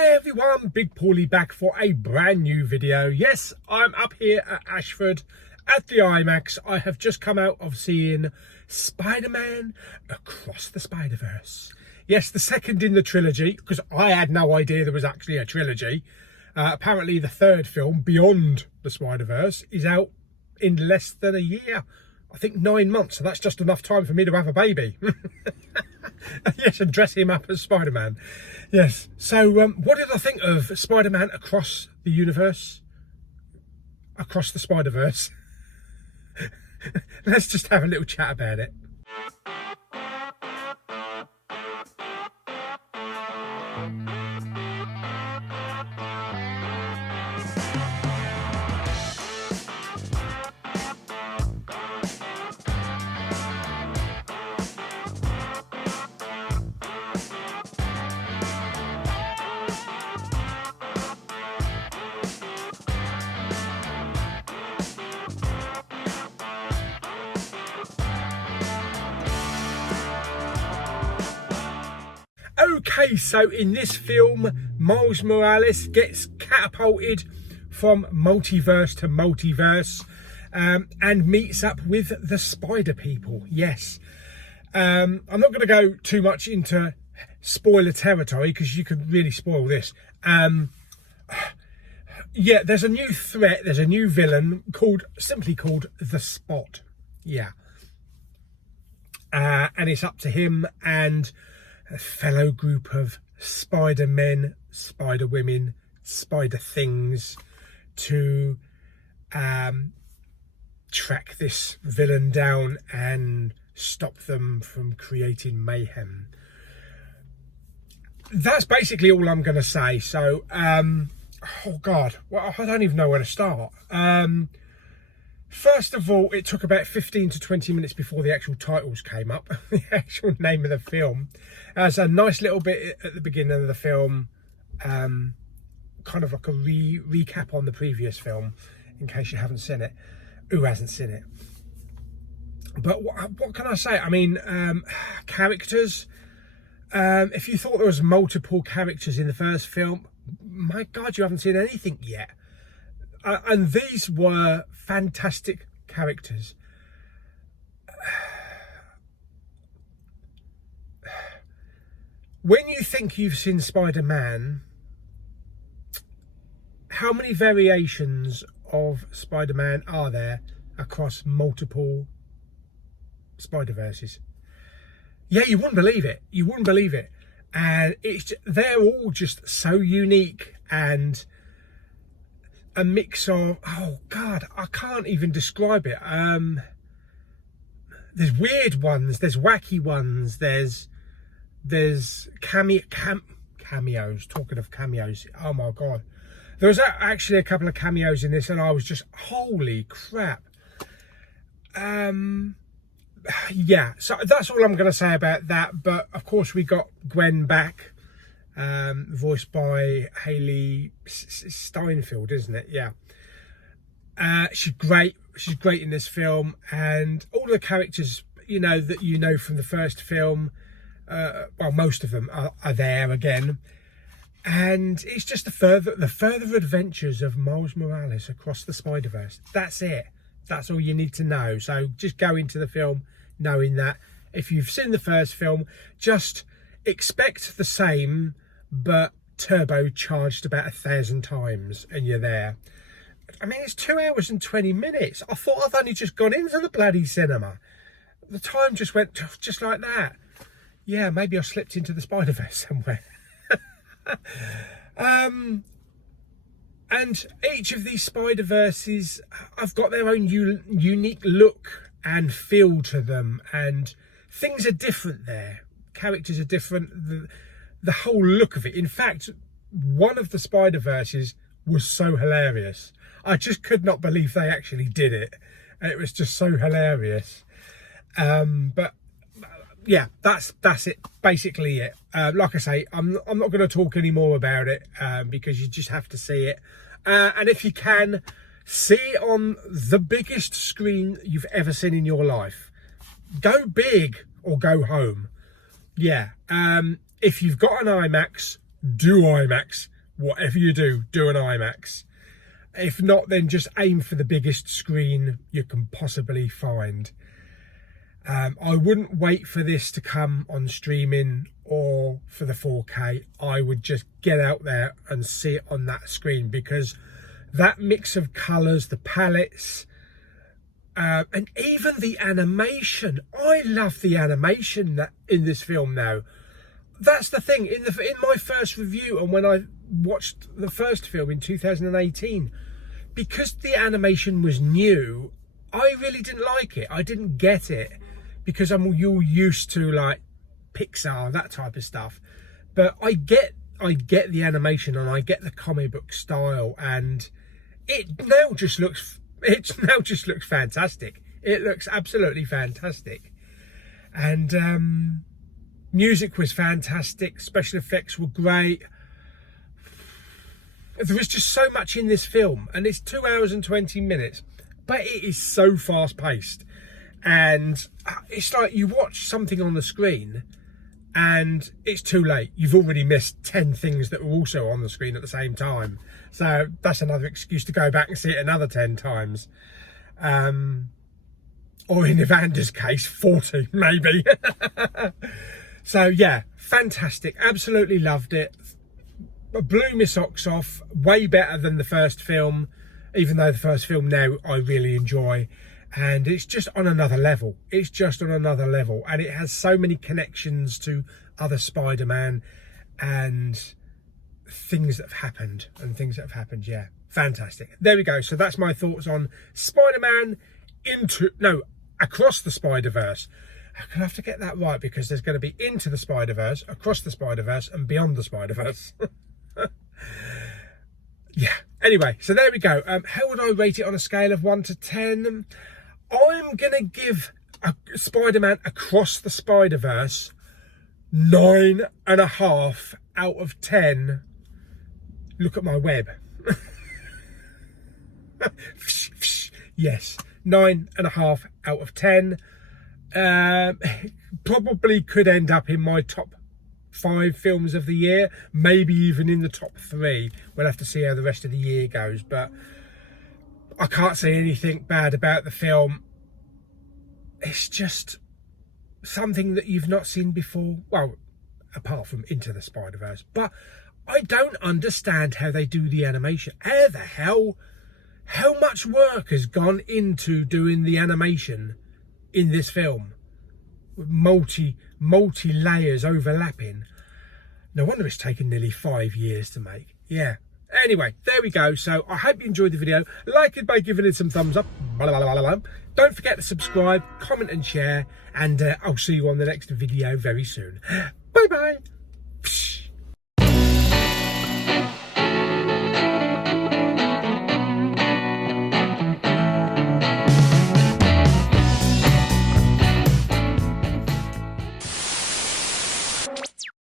Hi everyone, Big Pauly back for a brand new video. Yes, I'm up here at Ashford at the IMAX. I have just come out of seeing Spider-Man Across the Spiderverse. Yes, the second in the trilogy, because I had no idea there was actually a trilogy. Apparently the third film, Beyond the Spider-Verse, is out in less than a year. I think 9 months, so that's just enough time for me to have a baby. Yes, and dress him up as Spider-Man. Yes, so what did I think of Spider-Man Across the Universe? Across the Spider-Verse? Let's just have a little chat about it. Okay, so in this film, Miles Morales gets catapulted from multiverse to multiverse and meets up with the Spider People. Yes. I'm not going to go too much into spoiler territory because you could really spoil this. Yeah, there's a new threat, there's a new villain simply called The Spot. Yeah. And it's up to him and a fellow group of Spider-Men, Spider-Women, Spider-Things to track this villain down and stop them from creating mayhem. That's basically all I'm going to say. So, oh God, well, I don't even know where to start. First of all, it took about 15 to 20 minutes before the actual titles came up, the actual name of the film. There's a nice little bit at the beginning of the film, kind of like a recap on the previous film, in case you haven't seen it. Who hasn't seen it? But what can I say? I mean, characters. If you thought there was multiple characters in the first film, my God, you haven't seen anything yet. And these were fantastic characters. When you think you've seen Spider-Man, how many variations of Spider-Man are there across multiple Spider-Verses? Yeah, you wouldn't believe it. You wouldn't believe it. And they're all just so unique and a mix of, oh God, I can't even describe it. There's weird ones, there's wacky ones, there's cameos. Talking of cameos, oh my God, there was actually a couple of cameos in this, and I was just, holy crap. Yeah, so that's all I'm going to say about that. But of course, we got Gwen back. Voiced by Haley Steinfeld, isn't it? Yeah. She's great. She's great in this film, and all the characters, that you know from the first film, well, most of them are there again, and it's just the further adventures of Miles Morales across the Spider-Verse. That's it. That's all you need to know. So just go into the film knowing that. If you've seen the first film, just expect the same, but turbocharged about 1,000 times, and you're there. I mean, it's 2 hours and 20 minutes. I thought I've only just gone into the bloody cinema. The time just went just like that. Yeah, maybe I slipped into the Spider-Verse somewhere. And each of these Spider-Verses have got their own unique look and feel to them, and things are different there. Characters are different. The whole look of it. In fact, one of the Spider-Verses was so hilarious. I just could not believe they actually did it. And it was just so hilarious. But yeah, that's it. Basically it. Like I say, I'm not going to talk any more about it because you just have to see it. And if you can, see it on the biggest screen you've ever seen in your life. Go big or go home. Yeah. If you've got an IMAX, do IMAX. Whatever you do, do an IMAX. If not, then just aim for the biggest screen you can possibly find. I wouldn't wait for this to come on streaming or for the 4K. I would just get out there and see it on that screen, because that mix of colours, the palettes, and even the animation. I love the animation that in this film now. That's the thing. In my first review, and when I watched the first film in 2018, because the animation was new, I really didn't like it. I didn't get it, because I'm all used to like Pixar, that type of stuff. But I get the animation, and I get the comic book style, and it now just looks fantastic. It looks absolutely fantastic. And music was fantastic. Special effects were great. There was just so much in this film, and it's 2 hours and 20 minutes, but it is so fast paced. And it's like you watch something on the screen and it's too late. You've already missed 10 things that were also on the screen at the same time. So that's another excuse to go back and see it another 10 times. Or in Evander's case, 40 maybe. So yeah, fantastic. Absolutely loved it. Blew my socks off. Way better than the first film, even though the first film now I really enjoy. And it's just on another level. It's just on another level. And it has so many connections to other Spider-Man and things that have happened. Yeah, fantastic. There we go. So that's my thoughts on Spider-Man Across the Spiderverse. I'm going to have to get that right, because there's going to be Into the Spider-Verse, Across the Spider-Verse, and Beyond the Spider-Verse. Yeah. Anyway, so there we go. How would I rate it on a scale of 1 to 10? I'm going to give Spider-Man Across the Spider-Verse 9.5 out of 10. Look at my web. Yes, 9.5 out of 10. Probably could end up in my top 5 films of the year, maybe even in the top 3. We'll have to see how the rest of the year goes, but I can't say anything bad about the film. It's just something that you've not seen before, well, apart from Into the Spider-Verse. But I don't understand how they do the animation. How much work has gone into doing the animation in this film? Multi layers overlapping. No wonder it's taken nearly 5 years to make. Yeah. Anyway, there we go. So I hope you enjoyed the video. Like it by giving it some thumbs up. Don't forget to subscribe, comment and share. And I'll see you on the next video very soon. Bye bye.